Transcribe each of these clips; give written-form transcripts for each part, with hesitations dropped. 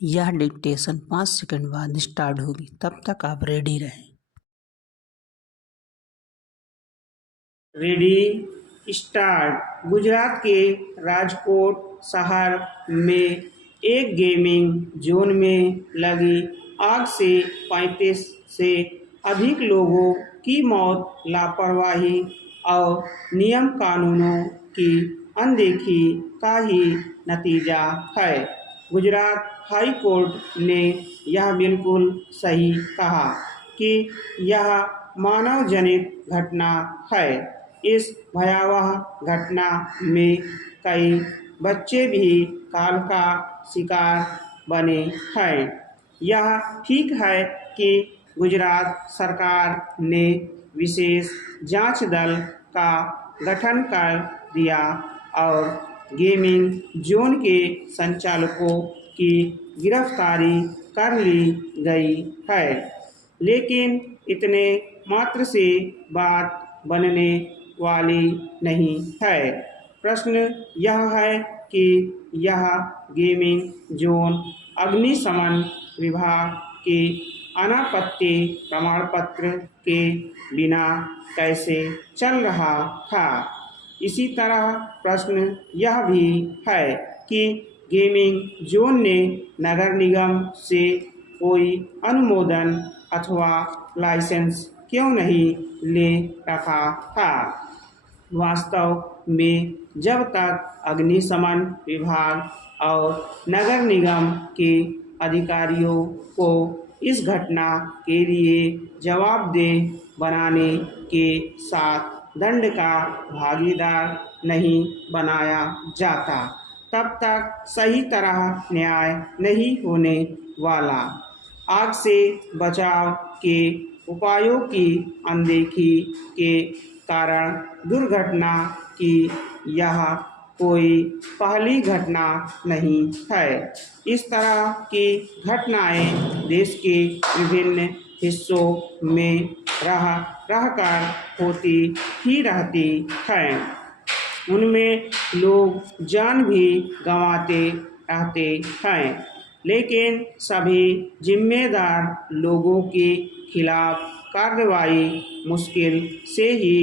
यह dictation 5 second बाद start होगी, तब तक आप रेडी रहें। Ready start. गुजरात के राजकोट शहर में एक गेमिंग जोन में लगी आग से 35 से अधिक लोगों की मौत लापरवाही और नियम कानूनों की अनदेखी का ही नतीजा है। गुजरात हाई कोर्ट ने यह बिल्कुल सही कहा कि यह मानव जनित घटना है। इस भयावह घटना में कई बच्चे भी काल का शिकार बने हैं। यह ठीक है कि गुजरात सरकार ने विशेष जांच दल का गठन कर दिया और गेमिंग जोन के संचालकों की गिरफ्तारी कर ली गई है, लेकिन इतने मात्र से बात बनने वाली नहीं है। प्रश्न यह है कि यह गेमिंग जोन अग्निशमन विभाग के अनापत्ति प्रमाण पत्र के बिना कैसे चल रहा था। इसी तरह प्रश्न यह भी है कि गेमिंग जोन ने नगर निगम से कोई अनुमोदन अथवा लाइसेंस क्यों नहीं ले रखा था। वास्तव में जब तक अग्निशमन विभाग और नगर निगम के अधिकारियों को इस घटना के लिए जवाबदेह बनाने के साथ दंड का भागीदार नहीं बनाया जाता, तब तक सही तरह न्याय नहीं होने वाला। आग से बचाव के उपायों की अनदेखी के कारण दुर्घटना की यह कोई पहली घटना नहीं है। इस तरह की घटनाएं देश के विभिन्न हिस्सों में रहकर होती ही रहती हैं। उनमें लोग जान भी गंवाते रहते हैं, लेकिन सभी जिम्मेदार लोगों के खिलाफ कार्रवाई मुश्किल से ही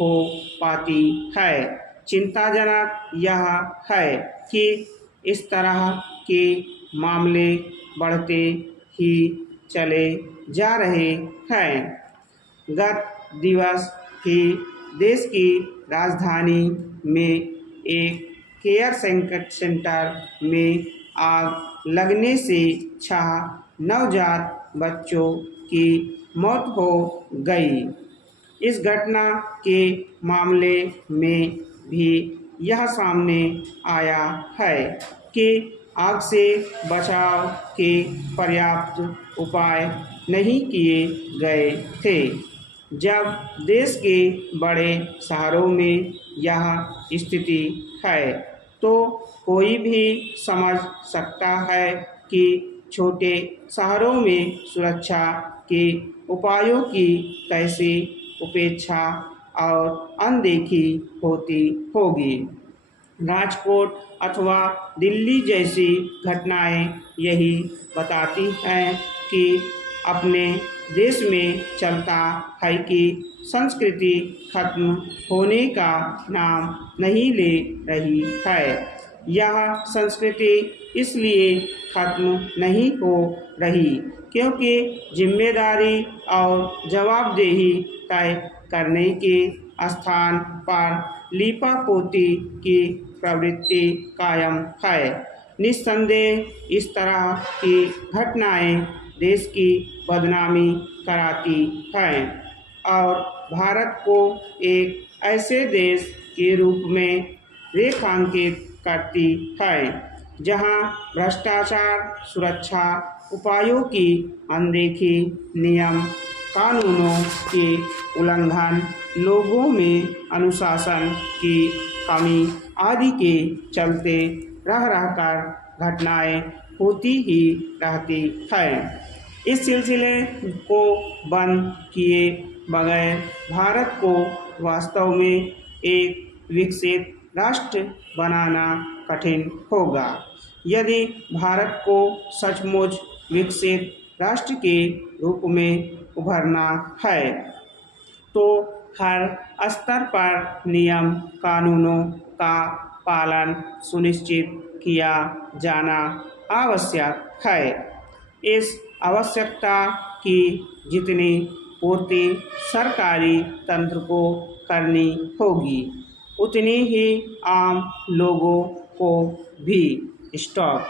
हो पाती है। चिंताजनक यह है कि इस तरह के मामले बढ़ते ही चले जा रहे हैं। गत दिवस ही देश की राजधानी में एक केयर सेंटर में आग लगने से 6 नवजात बच्चों की मौत हो गई। इस घटना के मामले में भी यह सामने आया है कि आग से बचाव के पर्याप्त उपाय नहीं किए गए थे। जब देश के बड़े शहरों में यह स्थिति है, तो कोई भी समझ सकता है कि छोटे शहरों में सुरक्षा के उपायों की कैसे उपेक्षा और अनदेखी होती होगी। राजकोट अथवा दिल्ली जैसी घटनाएं यही बताती हैं कि अपने देश में चलता है कि संस्कृति खत्म होने का नाम नहीं ले रही है। यह संस्कृति इसलिए खत्म नहीं हो रही क्योंकि जिम्मेदारी और जवाबदेही तय करने के स्थान पर लीपापोती की प्रवृत्ति कायम है। निस्संदेह इस तरह की घटनाएं देश की बदनामी कराती हैं और भारत को एक ऐसे देश के रूप में रेखांकित करती है जहां भ्रष्टाचार, सुरक्षा उपायों की अनदेखी, नियम कानूनों के उल्लंघन, लोगों में अनुशासन की कमी आदि के चलते रहकर घटनाएं होती ही रहती हैं। इस सिलसिले को बंद किए बगैर भारत को वास्तव में एक विकसित राष्ट्र बनाना कठिन होगा। यदि भारत को सचमुच विकसित राष्ट्र के रूप में उभरना है तो हर स्तर पर नियम कानूनों का पालन सुनिश्चित किया जाना आवश्यक है। इस आवश्यकता की जितनी पूर्ति सरकारी तंत्र को करनी होगी उतनी ही आम लोगों को भी स्टॉक